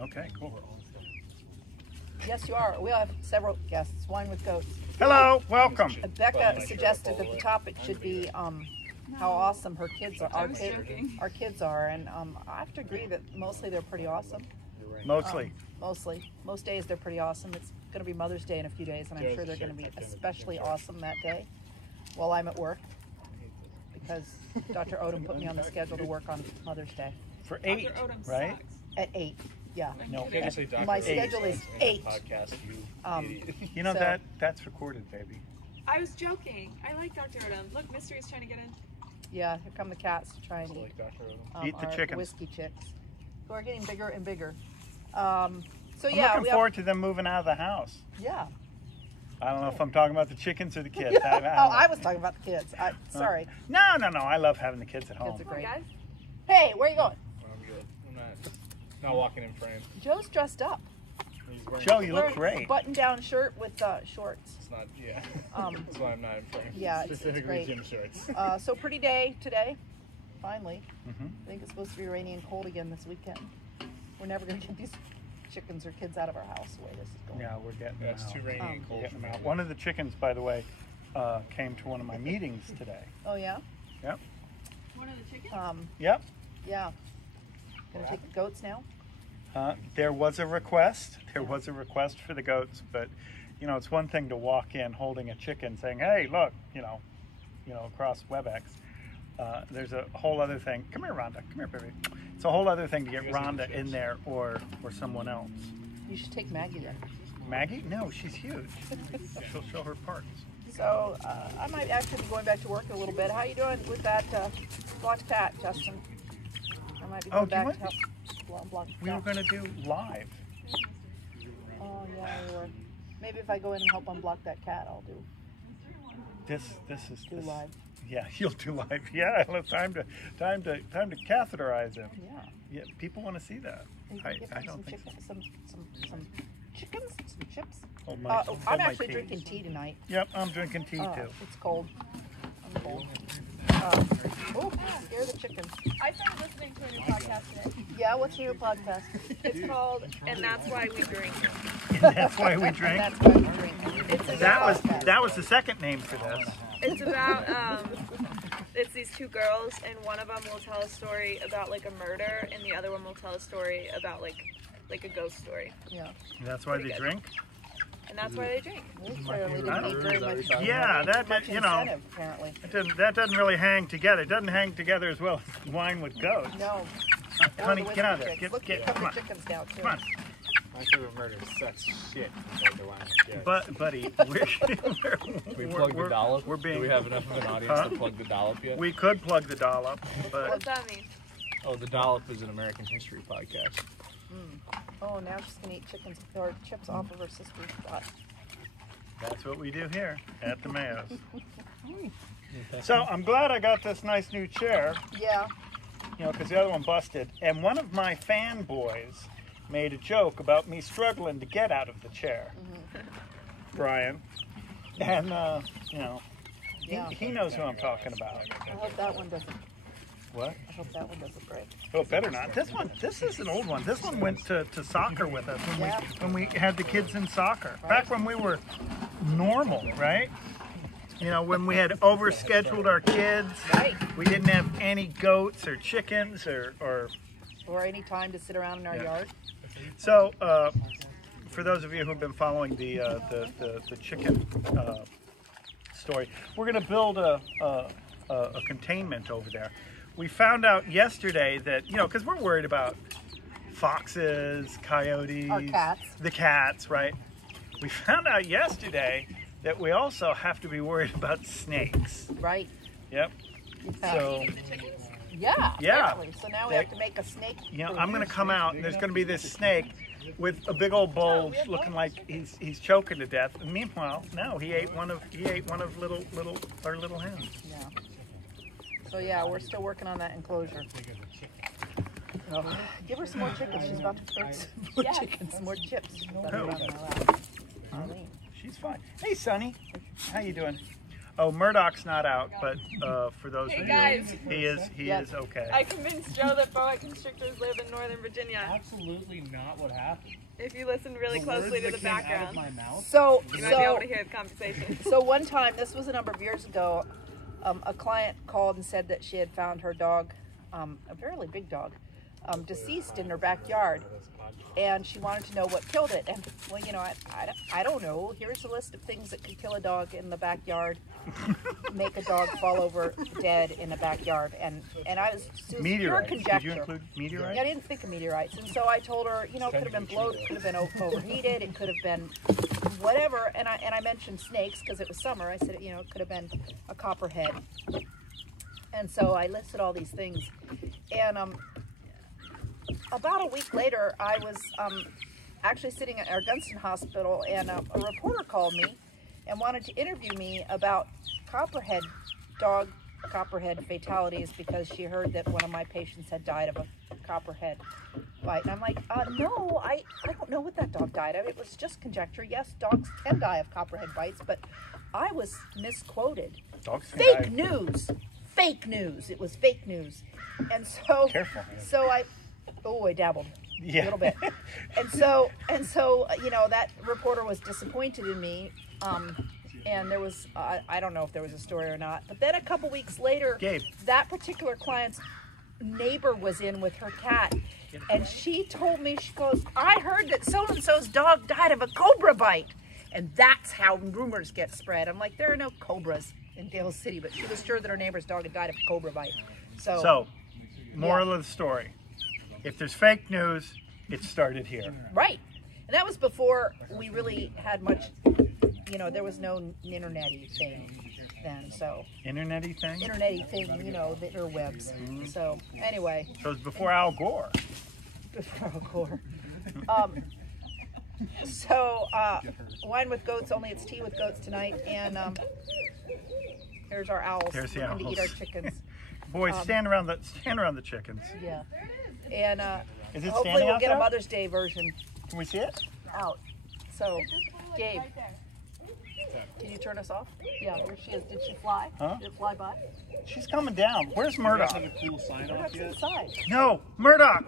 Okay, cool. Yes, you are. We have several guests. Wine with Goats. Hello, welcome. Becca suggested that the topic should be how awesome her kids are. Our kids are, and I have to agree that mostly they're pretty awesome. Mostly. Mostly. Most days they're pretty awesome. It's going to be Mother's Day in a few days, and I'm sure they're going to be especially awesome that day while I'm at work, because Dr. Odom put me on the schedule to work on Mother's Day. For 8, right? At 8, yeah. No, My schedule is 8. you know So- that's recorded, baby. I was joking. I like Dr. Odom. Look, Mystery's trying to get in. Yeah, here come the cats to try and eat, Eat the our chickens. whiskey chicks, who are getting bigger and bigger. So I'm yeah, looking forward to them moving out of the house. Yeah. I don't know if I'm talking about the chickens or the kids. I was talking about the kids. Sorry. No. I love having the kids at home. Kids are Come on, great. guys. Hey, where are you going? I'm good. I'm not walking in frame. Joe's dressed up. He's wearing Joe, you look Wearing great. a button-down shirt with shorts. It's not, yeah. Um, That's why I'm not in frame. Yeah, it's Specifically great. gym shorts. So pretty day today. Finally. Mhm. I think it's supposed to be rainy and cold again this weekend. We're never going to get these chickens or kids out of our house the way this is going. Yeah, we're getting Yeah, them it's out. too rainy and cold. Getting them out. One of the chickens, by the way, came to one of my meetings today. Oh yeah. Yep. One of the chickens? Yep. Yeah. Gonna take the goats now. There was a request. There was a request for the goats, but you know, it's one thing to walk in holding a chicken, saying, "Hey, look," you know, across WebEx. There's a whole other thing. Come here, Rhonda. Come here, baby. It's a whole other thing to get Rhonda in there or someone else. You should take Maggie then. Maggie? No, she's huge. She'll show her parts. So I might actually be going back to work in a little bit. How you doing with that blocked cat, Justin? I might be going do you back want- to help block the We were cat. going to do live. Oh yeah, we were. Maybe if I go in and help unblock that cat, I'll do This is do live. Yeah, you'll do live. Yeah, time to catheterize him. Yeah. Yeah, people want to see that. You can get I me don't think so. some chickens, some chips. Hold my- I'm hold my actually tea. drinking tea tonight. Yep, I'm drinking tea too. It's cold. I'm cold. Oh, scare the chicken. I started listening to a new podcast today. Yeah, what's your podcast? It's called And That's Why We Drink. That's why we drink. That's why we drink. It's That was the second name for this. It's about it's these two girls, and one of them will tell a story about like a murder, and the other one will tell a story about like a ghost story. Yeah. That's why they drink. And that's why they drink. We clearly didn't eat very much. Yeah, much you know, incentive, apparently. that doesn't really hang together. It doesn't hang together as well as wine with goats. No. Honey, Or the get out of whiskey there. chicks. Get, Look, come the on. chickens now too. Come on. My favorite murder sucks shit compared to wine. But, buddy, We plug the dollop. We're being. Do we have enough of an audience to plug the dollop yet? We could plug the dollop, but What's that mean? Oh, the dollop is an American history podcast. Oh, now she's gonna eat chickens or chips off of her sister's butt. that's what we do here at the Mayo's. So I'm glad I got this nice new chair, Yeah. you know, because the other one busted. And one of my fanboys made a joke about me struggling to get out of the chair, Brian. And, you know, Yeah. he knows who I'm talking about. I hope that one doesn't. What? I hope that one doesn't break. Oh, better not. This is an old one. This one went to soccer with us when we had the kids in soccer. Back when we were normal, right? You know, when we had overscheduled our kids. Right. We didn't have any goats or chickens or Or any time to sit around in our yard. so. For those of you who've been following the chicken story, we're going to build a containment over there. We found out yesterday that, you know, because we're worried about foxes, coyotes, Our cats. the cats, right? We found out yesterday that we also have to be worried about snakes. Right. Yep. Yeah. So, The chickens? Yeah. Yeah. Apparently. So now we have to make a snake. you know, I'm going to come out and there's going to be this snake with a big old bulge looking like he's choking to death. And meanwhile, no, he ate one of our little hens. Yeah. So yeah, we're still working on that enclosure. Give her some more chickens. She's about to throw some more chickens, some more chips. Who? Arlene. She's fine. Hey, Sonny. How you doing? Oh, Murdoch's not out, but for those Hey, of guys. you, he Yeah. is okay. I convinced Joe that boa constrictors live in Northern Virginia. Absolutely not what happened. If you listen really The closely words to that the came out of background, my mouth. So, you might be able to hear the conversation. So one time, this was a number of years ago, a client called and said that she had found her dog, a fairly big dog, deceased in her backyard, and she wanted to know what killed it. And well, you know, I don't know. Here's a list of things that could kill a dog in the backyard, make a dog fall over dead in a backyard, and I was pure Meteorites. conjecture. Did you include meteorites? I didn't think of meteorites, and so I told her, you know, it could have been bloated, it could have been overheated, it could have been whatever. And I mentioned snakes because it was summer. I said, you know, it could have been a copperhead. And so I listed all these things, and about a week later, I was actually sitting at our Gunston Hospital, and a reporter called me and wanted to interview me about dog copperhead fatalities because she heard that one of my patients had died of a copperhead bite. And I'm like, no, I don't know what that dog died of. It was just conjecture. Yes, dogs can die of copperhead bites, but I was misquoted. Dogs can Fake die. news. Fake news. It was fake news. And so, Careful. so I dabbled Yeah. a little bit. And so, you know, that reporter was disappointed in me. And there was, I don't know if there was a story or not. But then a couple weeks later, Gabe. that particular client's neighbor was in with her cat. And she told me, she goes, I heard that so-and-so's dog died of a cobra bite. And that's how rumors get spread. I'm like, there are no cobras in Dale City, but she was sure that her neighbor's dog had died of a cobra bite. So, moral of the story: if there's fake news, it started here. Right. And that was before we really had much, you know, there was no internet-y thing then, so. Internet-y thing. Internet-y thing, you know, the interwebs. So, anyway. So it was before Al Gore. Before Al Gore. Wine with goats, only it's tea with goats tonight, and there's our owls. There's the Going to eat our owls. chickens. Boys, stand around the chickens. Yeah. And Is it hopefully standing we'll out get there? a Mother's Day version Can we see it? out. So, Gabe, can you turn us off? Yeah, where she is. Did she fly? Huh? Did it fly by? She's coming down. Where's You guys Murdoch? have a cool sign off Murdoch's yet? inside. No, Murdoch.